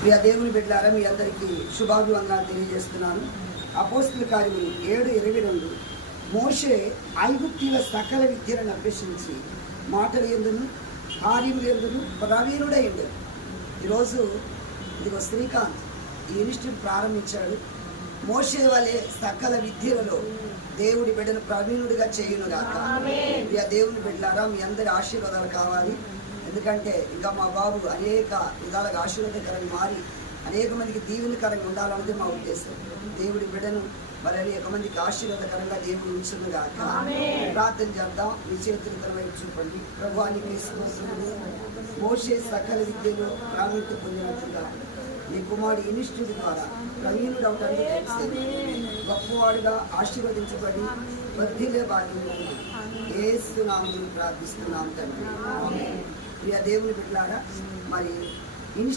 ప్రియ దేవుని బిడ్డలారా, మీ అందరికీ శుభాభివందనాలు తెలియజేస్తున్నాను. అపోస్తల కార్యములు 7:22 మోషే ఐగుప్తీయుల సకల విద్యలను అభ్యసించి మాటలు ఎందును కార్యములు ఎందును ప్రవీణుడై ఉండేది. ఈరోజు ఇదిగో శ్రీకాంత్ ఈ ఇన్స్టిట్యూట్ ప్రారంభించాడు. మోషే వలె సకల విద్యలలో దేవుడి బిడ్డను ప్రవీణుడిగా చేయునుగాక. ప్రియ దేవుని బిడ్డలారా, మీ అందరి ఆశీర్వాదాలు కావాలి. ఎందుకంటే ఇంకా మా బాబు అనేక విధాలుగా ఆశీర్వాదకరంగా మారి అనేక మందికి దీవెనకరంగా ఉండాలన్నది మా ఉద్దేశం. దేవుడి బిడ్డను మరి అనేక మందికి ఆశీర్వాదకరంగా దేవుడు ఉంచునుగాక. ప్రార్థన చేద్దాం. మీ చేతులు తన వైపు చూపండి. ప్రభువానికి మోషే సకల విద్యలో ప్రావీణ్యత పొందినట్లుగా నీ కుమారుడు ఇన్స్టిట్యూట్ ద్వారా ప్రవీణుడు అవటానికి గొప్పవాడుగా ఆశీర్వదించబడి వర్ధిల్లే భాగ్యం యేసు నామమున ప్రార్థిస్తున్నాం తండ్రి. ప్రియ దేవుని బిడ్డలారా, మరి